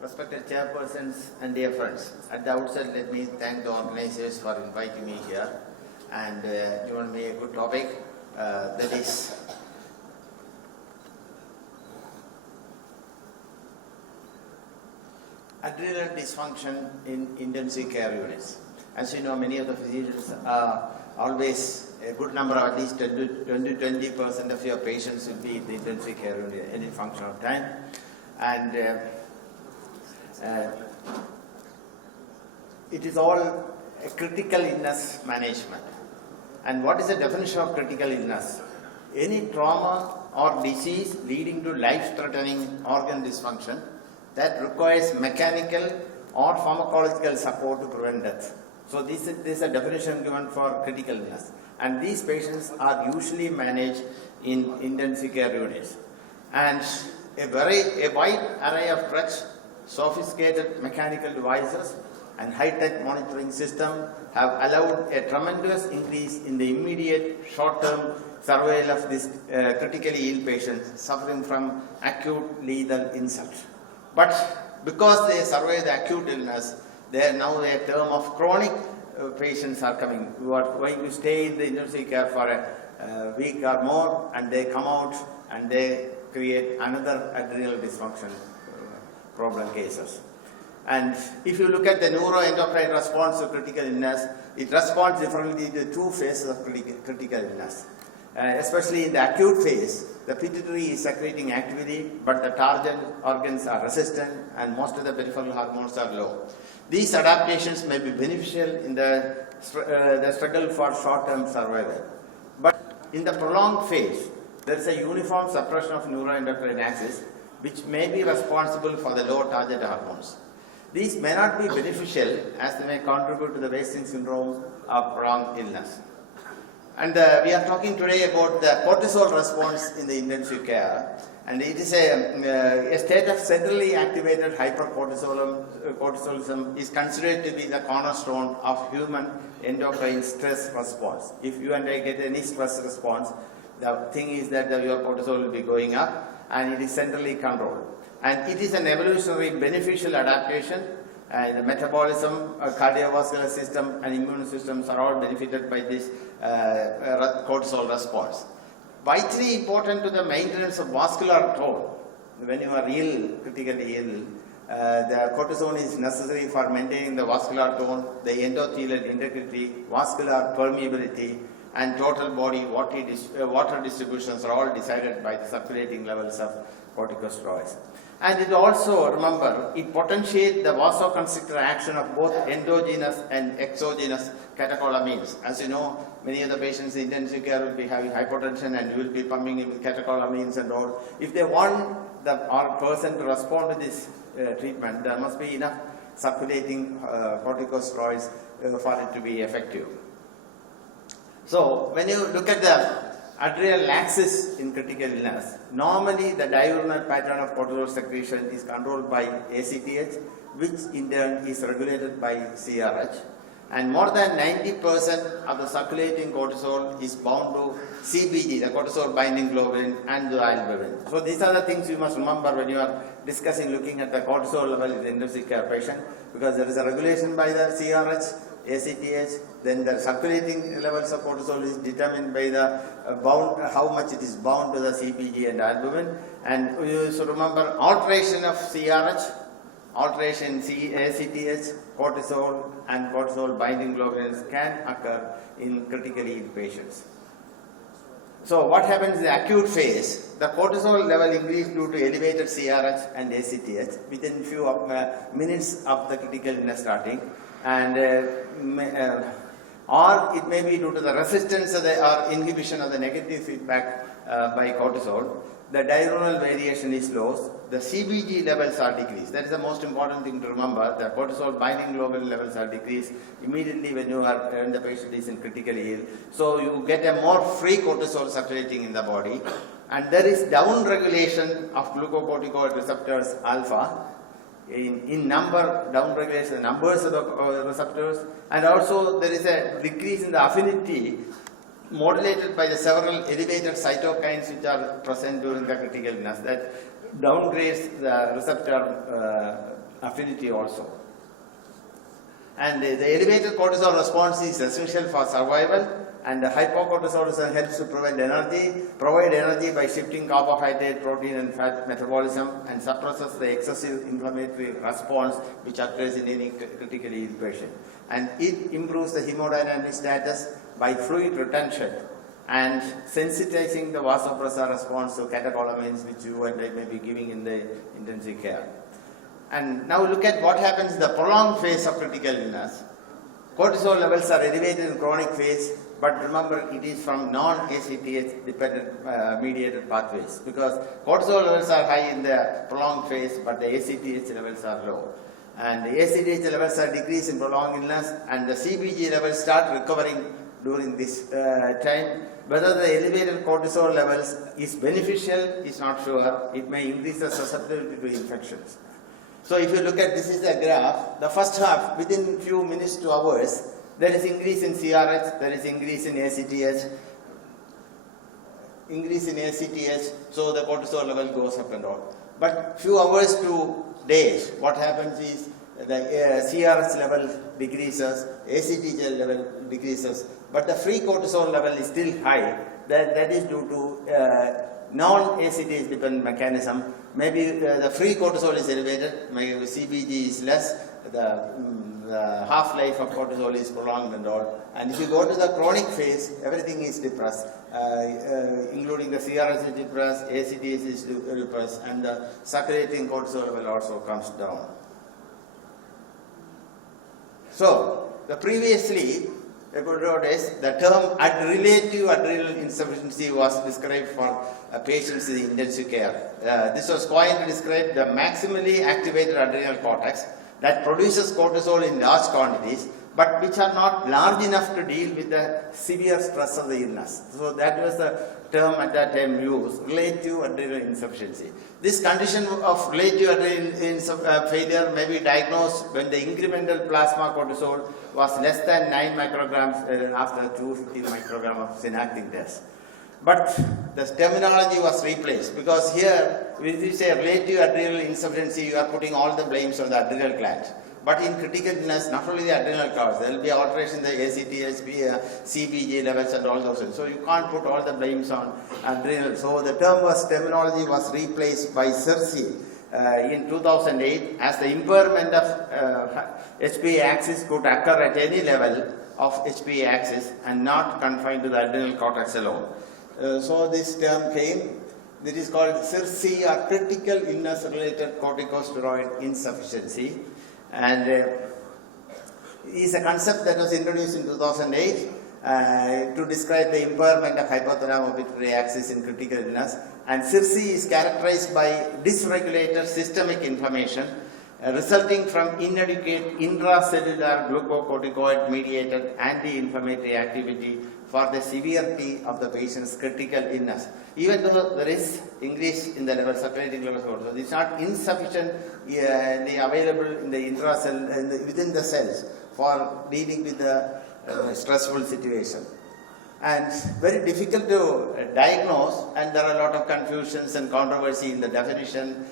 Respected chairpersons and dear friends, at the outset let me thank the organizers for inviting me here and given me a good topic that is adrenal dysfunction in intensive care units. As you know, many of the physicians are always a good number of at least 20% of your patients will be in the intensive care unit at any function of time. And it is all a critical illness management. And what is the definition of critical illness? Any trauma or disease leading to life-threatening organ dysfunction that requires mechanical or pharmacological support to prevent death. So this is a definition given for critical illness. And these patients are usually managed in intensive care units. And a wide array of drugs, sophisticated mechanical devices, and high-tech monitoring system have allowed a tremendous increase in the immediate short-term survival of these critically ill patients suffering from acute lethal insult. But because they survive the acute illness, they are now a term of chronic patients are coming who are going to stay in the intensive care for a week or more, and they come out and they create another adrenal dysfunction problem cases. And if you look at the neuroendocrine response to critical illness, it responds differently to two phases of critical illness. Especially in the acute phase, the pituitary is secreting activity, but the target organs are resistant and most of the peripheral hormones are low. These adaptations may be beneficial in the struggle for short-term survival. But in the prolonged phase, there is a uniform suppression of neuroendocrine axis, which may be responsible for the low target hormones. These may not be beneficial as they may contribute to the wasting syndrome of prolonged illness. And we are talking today about the cortisol response in the intensive care. And it is a state of centrally activated hypercortisolism is considered to be the cornerstone of human endocrine stress response. If you and I get any stress response, the thing is that your cortisol will be going up and it is centrally controlled. And it is an evolutionary beneficial adaptation. The metabolism, cardiovascular system and immune systems are all benefited by this cortisol response. Vitally important to the maintenance of vascular tone. When you are critically ill, the cortisol is necessary for maintaining the vascular tone, the endothelial integrity, vascular permeability, and total body water distributions are all decided by the circulating levels of corticosteroids. And it also, remember, it potentiates the vasoconstrictor action of both endogenous and exogenous catecholamines. As you know, many of the patients in intensive care will be having hypertension and you will be pumping in with catecholamines and all. If they want the person to respond to this treatment, there must be enough circulating corticosteroids for it to be effective. So, when you look at the adrenal axis in critical illness, normally the diurnal pattern of cortisol secretion is controlled by ACTH, which in turn is regulated by CRH. And more than 90% of the circulating cortisol is bound to CBG, the cortisol binding globulin, and the albumin. So these are the things you must remember when you are looking at the cortisol level in the intensive care patient, because there is a regulation by the CRH, ACTH, then the circulating levels of cortisol is determined by the how much it is bound to the CPG and albumin. And you should remember alteration of CRH, alteration in ACTH, cortisol and cortisol binding globulins can occur in critically ill patients. So what happens in the acute phase? The cortisol level increases due to elevated CRH and ACTH within few minutes of the critical illness starting. And or it may be due to the resistance of or inhibition of the negative feedback by cortisol. The diurnal variation is low. The CBG levels are decreased. That is the most important thing to remember. The cortisol binding globulin levels are decreased immediately when the patient is in critically ill. So you get a more free cortisol circulating in the body, and there is down regulation of glucocorticoid receptors alpha. In number, down regulation the numbers of the receptors, and also there is a decrease in the affinity modulated by the several elevated cytokines which are present during the critical illness. That downgrades the receptor affinity also. And the elevated cortisol response is essential for survival, and the hypocortisolism helps to provide energy by shifting carbohydrate, protein and fat metabolism, and suppresses the excessive inflammatory response which occurs in any critically ill patient. And it improves the hemodynamic status by fluid retention and sensitizing the vasopressor response to catecholamines which you and I may be giving in the intensive care. And now look at what happens in the prolonged phase of critical illness. Cortisol levels are elevated in chronic phase, but remember it is from non-ACTH dependent mediated pathways, because cortisol levels are high in the prolonged phase, but the ACTH levels are low. And the ACTH levels are decreased in prolonged illness, and the CBG levels start recovering during this time. Whether the elevated cortisol levels is beneficial is not sure. It may increase the susceptibility to infections. So if you look at, this is the graph, the first half, within few minutes to hours, there is increase in CRH, there is increase in ACTH, so the cortisol level goes up and down. But few hours to days, what happens is the CRH level decreases, ACTH level decreases, but the free cortisol level is still high. That is due to non-ACTH dependent mechanism. Maybe the free cortisol is elevated, maybe CBG is less, the half-life of cortisol is prolonged and all. And if you go to the chronic phase, everything is depressed, including the CRS is depressed, ACTH is depressed, and the circulating cortisol level also comes down. So, previously, the term relative adrenal insufficiency was described for patients in intensive care. This was coined to describe the maximally activated adrenal cortex that produces cortisol in large quantities, but which are not large enough to deal with the severe stress of the illness. So that was the term at that time used, relative adrenal insufficiency. This condition of relative adrenal failure may be diagnosed when the incremental plasma cortisol was less than 9 micrograms after 250 microgram of synaptic test. But the terminology was replaced, because here, when you say relative adrenal insufficiency, you are putting all the blames on the adrenal gland. But in critical illness, not only the adrenal cause, there will be alteration in the ACTH, CBG levels and all those things. So you can't put all the blames on adrenal. So the terminology was replaced by CERSI in 2008, as the impairment of HPA axis could occur at any level of HPA axis and not confined to the adrenal cortex alone. So this term came. This is called CIRSI, or critical illness related corticosteroid insufficiency, and is a concept that was introduced in 2008 to describe the impairment of hypothalamo-pituitary axis in critical illness. And CIRSI is characterized by dysregulated systemic inflammation resulting from inadequate intracellular glucocorticoid mediated anti-inflammatory activity for the severity of the patient's critical illness. Even though there is increase in the level, circulating levels of cortisol, it's not insufficient available in the within the cells for dealing with the stressful situation. And very difficult to diagnose, and there are a lot of confusions and controversy in the definition,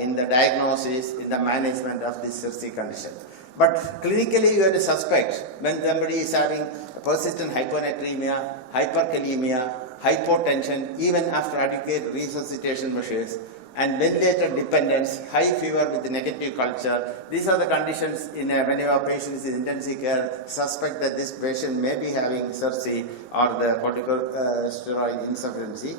in the diagnosis, in the management of this CIRSI condition. But clinically you have to suspect when somebody is having persistent hyponatremia, hyperkalemia, hypotension, even after adequate resuscitation measures, and ventilator dependence, high fever with negative culture. These are the conditions in many of our patients in intensive care suspect that this patient may be having CIRSI or the corticosteroid insufficiency.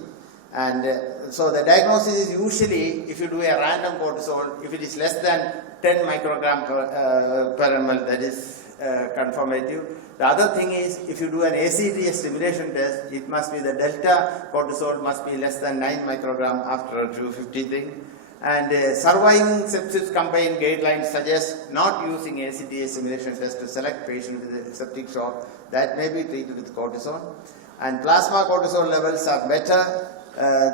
And so the diagnosis is usually, if you do a random cortisol, if it is less than 10 microgram per ml, that is confirmative. The other thing is, if you do an ACTH stimulation test, it must be the delta cortisol must be less than 9 microgram after 250 thing. And surviving sepsis campaign guidelines suggest not using ACTH stimulation test to select patient with a septic shock that may be treated with cortisone. And plasma cortisol levels are better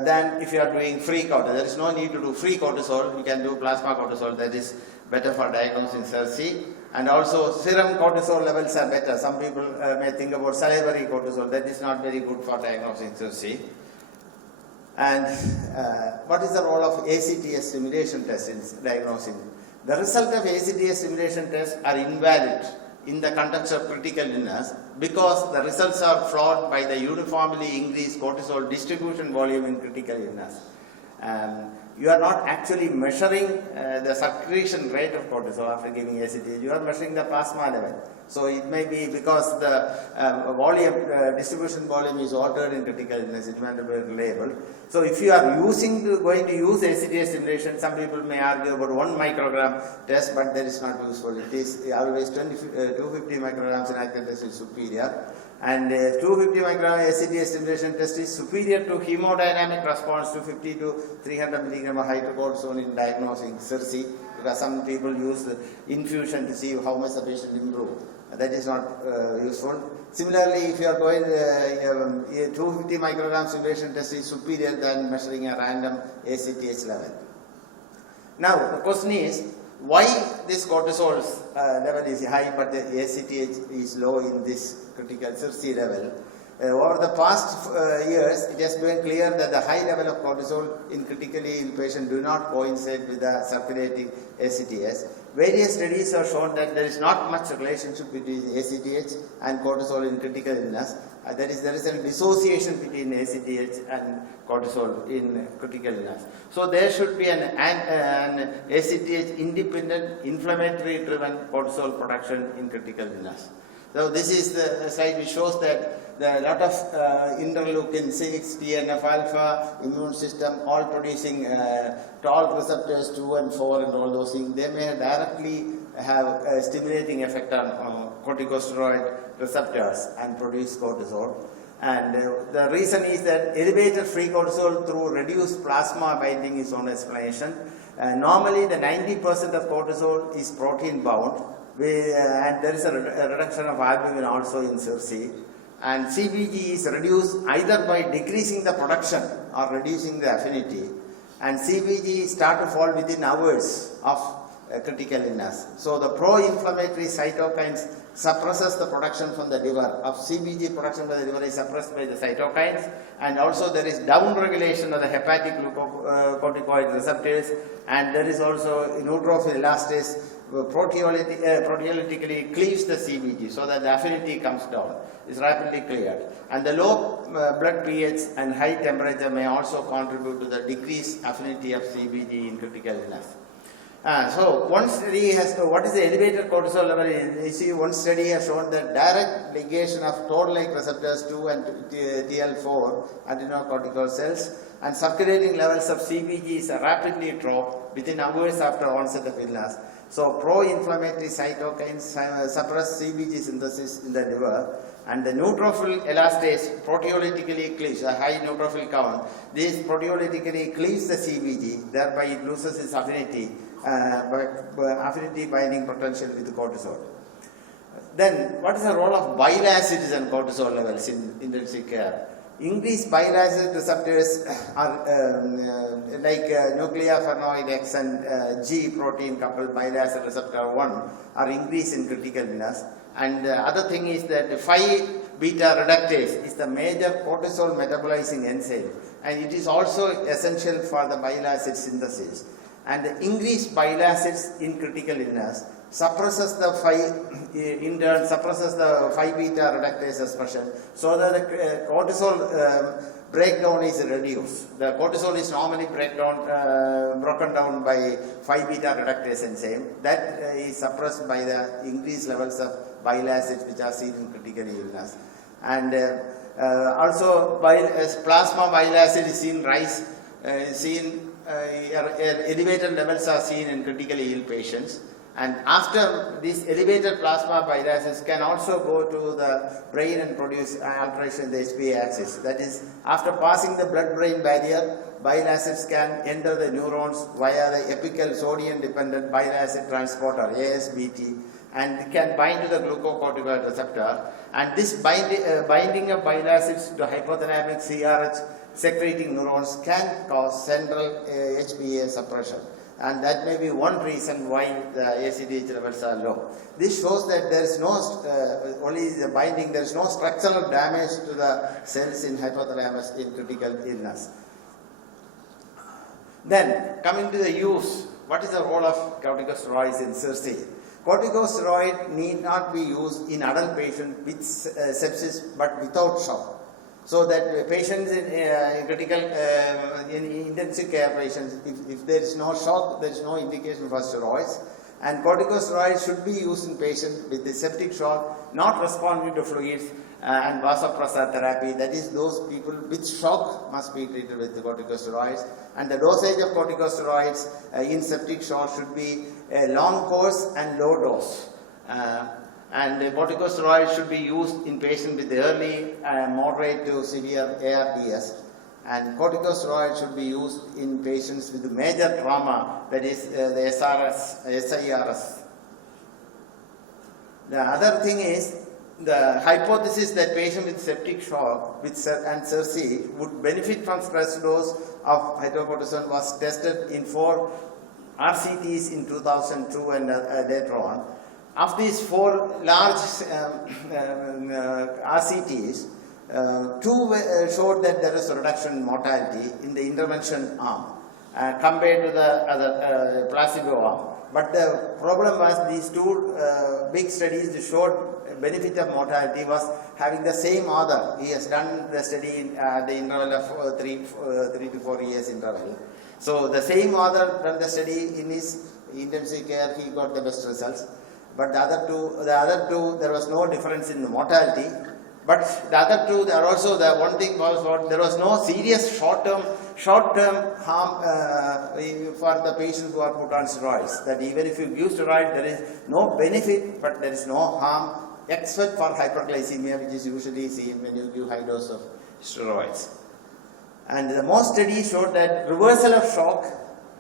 than if you are doing free cortisol. There is no need to do free cortisol. You can do plasma cortisol, that is better for diagnosing CIRSI. And also serum cortisol levels are better. Some people may think about salivary cortisol. That is not very good for diagnosing CIRSI. And what is the role of ACTS stimulation test in diagnosing? The result of ACTS stimulation tests are invalid in the context of critical illness because the results are flawed by the uniformly increased cortisol distribution volume in critical illness. You are not actually measuring the secretion rate of cortisol after giving ACTH, you are measuring the plasma level. So it may be because the distribution volume is altered in critical illness, it may not be reliable. So if you are going to use ACTH stimulation, some people may argue about 1 microgram test, but that is not useful. It is always 250 micrograms in actual test is superior. And 250 microgram ACTH stimulation test is superior to hemodynamic response 250 to 300 milligram of hydrocortisone in diagnosing CIRSE, because some people use the infusion to see how much the patient improves. That is not useful. Similarly, if you are going 250 microgram stimulation test is superior than measuring a random ACTH level. Now the question is, why this cortisol level is high but the ACTH is low in this critical CIRSE level? Over the past years, it has been clear that the high level of cortisol in critically ill patients do not coincide with the circulating ACTH. Various studies have shown that there is not much relationship between ACTH and cortisol in critical illness. There is a dissociation between ACTH and cortisol in critical illness. So there should be an ACTH independent inflammatory driven cortisol production in critical illness. So this is the slide which shows that there are a lot of interleukin 6, TNF alpha, immune system, all producing TALC receptors 2 and 4 and all those things. They may directly have a stimulating effect on corticosteroid receptors and produce cortisol. And the reason is that elevated free cortisol through reduced plasma binding is one explanation. Normally the 90% of cortisol is protein bound, and there is a reduction of albumin also in CIRSE. And CBG is reduced either by decreasing the production or reducing the affinity. And CBG start to fall within hours of critical illness. So the pro-inflammatory cytokines suppresses the production from the liver. Of CBG production by the liver is suppressed by the cytokines, and also there is down-regulation of the hepatic glucocorticoid receptors, and there is also neutrophil elastase proteolytically cleaves the CBG so that the affinity comes down, is rapidly cleared. And the low blood pH and high temperature may also contribute to the decreased affinity of CBG in critical illness. So one study has, what is the elevated cortisol level? You see, one study has shown that direct ligation of toll-like receptors 2 and TL4 adrenocortical cells and circulating levels of CBG rapidly drop within hours after onset of illness. So pro-inflammatory cytokines suppress CBG synthesis in the liver, and the neutrophil elastase proteolytically cleaves, a high neutrophil count. This proteolytically cleaves the CBG, thereby it loses its affinity, affinity binding potential with cortisol. Then, what is the role of bile acids and cortisol levels in intensive care? Increased bile acid receptors are like nucleophenoid X and G protein coupled bile acid receptor 1 are increased in critical illness. And the other thing is that 5-beta reductase is the major cortisol metabolizing enzyme, and it is also essential for the bile acid synthesis. And the increased bile acids in critical illness suppresses the 5-beta reductase expression, so that the cortisol breakdown is reduced. The cortisol is normally broken down by 5-beta reductase enzyme. That is suppressed by the increased levels of bile acids which are seen in critical illness. And also plasma bile acid is seen elevated levels are seen in critically ill patients. And after these elevated plasma bile acids can also go to the brain and produce alteration in the HPA axis. That is, after passing the blood-brain barrier, bile acids can enter the neurons via the apical sodium-dependent bile acid transporter, ASBT, and can bind to the glucocorticoid receptor. And this binding of bile acids to hypothalamic CRH secreting neurons can cause central HPA suppression. And that may be one reason why the ACTH levels are low. This shows that there is no, only the binding, there is no structural damage to the cells in hypothalamus in critical illness. Then, coming to the use, what is the role of corticosteroids in CIRSE? Corticosteroid need not be used in adult patients with sepsis but without shock. So that patients in critical, in intensive care patients, if there is no shock, there is no indication for steroids. And corticosteroids should be used in patients with the septic shock, not responding to fluids and vasopressor therapy. That is, those people with shock must be treated with the corticosteroids. And the dosage of corticosteroids in septic shock should be a long course and low dose. And corticosteroids should be used in patients with early, moderate to severe ARDS. And corticosteroids should be used in patients with major trauma, that is the SIRS. The other thing is, the hypothesis that patients with septic shock and CIRSE would benefit from stress dose of hydrocortisone was tested in 4 RCTs in 2002 and later on. Of these 4 large RCTs, 2 showed that there is a reduction in mortality in the intervention arm compared to the other placebo arm. But the problem was these 2 big studies showed benefit of mortality was having the same author. He has done the study in the interval of 3 to 4 years interval. So the same author done the study in his intensive care, he got the best results. But the other two, there was no difference in the mortality. But the other 2, there also the one thing was what there was no serious short-term harm for the patients who are put on steroids. That even if you give steroid, there is no benefit, but there is no harm except for hyperglycemia, which is usually seen when you give high dose of steroids. And the most studies showed that reversal of shock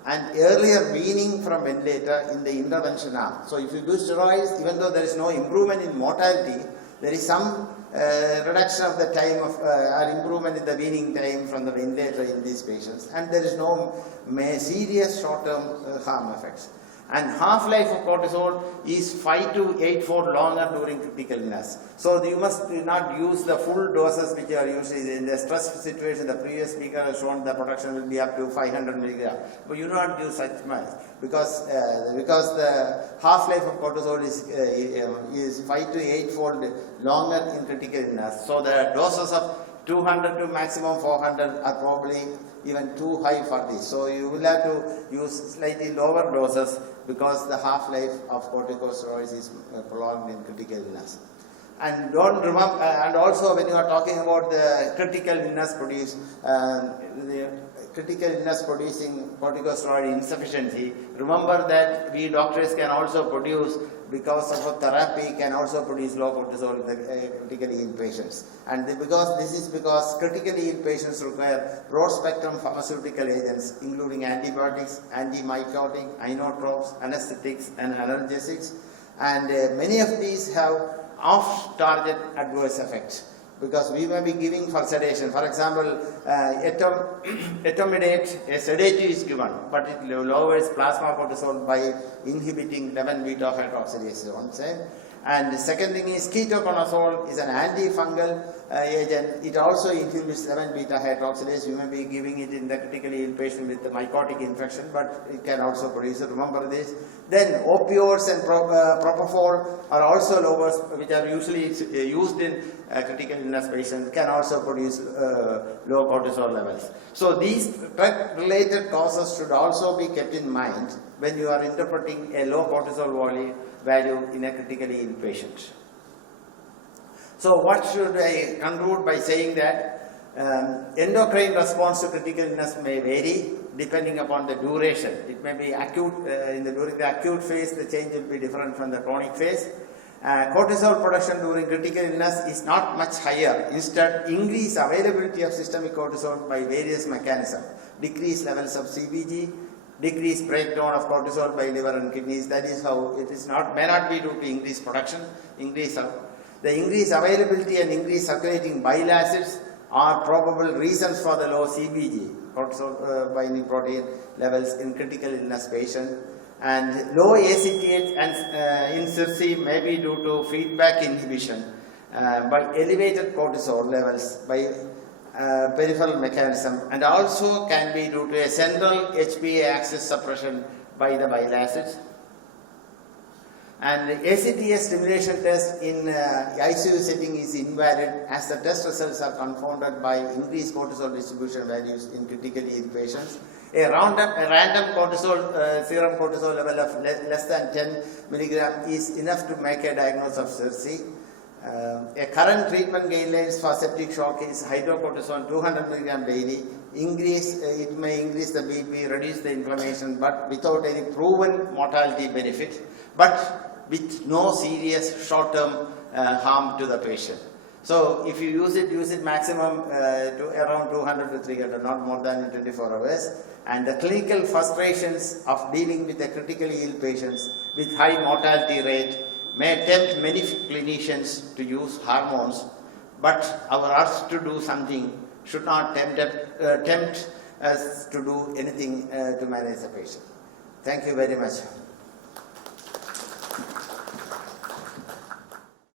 and earlier weaning from ventilator in the intervention arm. So if you give steroids, even though there is no improvement in mortality, there is some reduction of the time of or improvement in the weaning time from the ventilator in these patients, and there is no serious short-term harm effects. And half-life of cortisol is 5 to 8-fold longer during critical illness. So you must not use the full doses which are usually in the stress situation. The previous speaker has shown the production will be up to 500 milligrams. But you do not use such much because the half-life of cortisol is 5 to 8-fold longer in critical illness. So the doses of 200 to maximum 400 are probably even too high for this. So you will have to use slightly lower doses because the half-life of corticosteroids is prolonged in critical illness. And don't remember, and also when you are talking about the critical illness producing corticosteroid insufficiency, remember that we doctors can also produce, because of a therapy, can also produce low cortisol critically ill patients. And because critically ill patients require broad spectrum pharmaceutical agents, including antibiotics, antimycotic, inotropes, anesthetics, and analgesics. And many of these have off-target adverse effects, because we may be giving for sedation. For example, etomidate, a sedative is given, but it lowers plasma cortisol by inhibiting 11-beta hydroxylase, one side. And the second thing is ketoconazole is an antifungal agent. It also inhibits 7-beta hydroxylase. You may be giving it in the critically ill patient with the mycotic infection, but it can also produce it. Remember this. Then opioids and propofol are also lowers, which are usually used in critical illness patients, can also produce low cortisol levels. So these drug-related causes should also be kept in mind when you are interpreting a low cortisol value in a critically ill patient. So what should I conclude by saying that endocrine response to critical illness may vary depending upon the duration. It may be acute, during the acute phase the change will be different from the chronic phase. Cortisol production during critical illness is not much higher. Instead, increased availability of systemic cortisol by various mechanisms, decreased levels of CBG, decreased breakdown of cortisol by liver and kidneys. That is how it is may not be due to increased production, the increased availability and increased circulating bile acids are probable reasons for the low CBG, cortisol binding protein levels in critical illness patients. And low ACTH and in CIRSE may be due to feedback inhibition by elevated cortisol levels by peripheral mechanism, and also can be due to a central HPA axis suppression by the bile acids. And ACTS stimulation test in ICU setting is invalid as the test results are confounded by increased cortisol distribution values in critically ill patients. A random cortisol, serum cortisol level of less than 10 milligram is enough to make a diagnosis of sepsis. A current treatment guidelines for septic shock is hydrocortisone 200 milligram daily. It may increase the BP, reduce the inflammation, but without any proven mortality benefit, but with no serious short-term harm to the patient. So if you use it maximum to around 200 to 300, not more than 24 hours. And the clinical frustrations of dealing with the critically ill patients with high mortality rate may tempt many clinicians to use hormones, but our urge to do something should not tempt us to do anything to manage the patient. Thank you very much.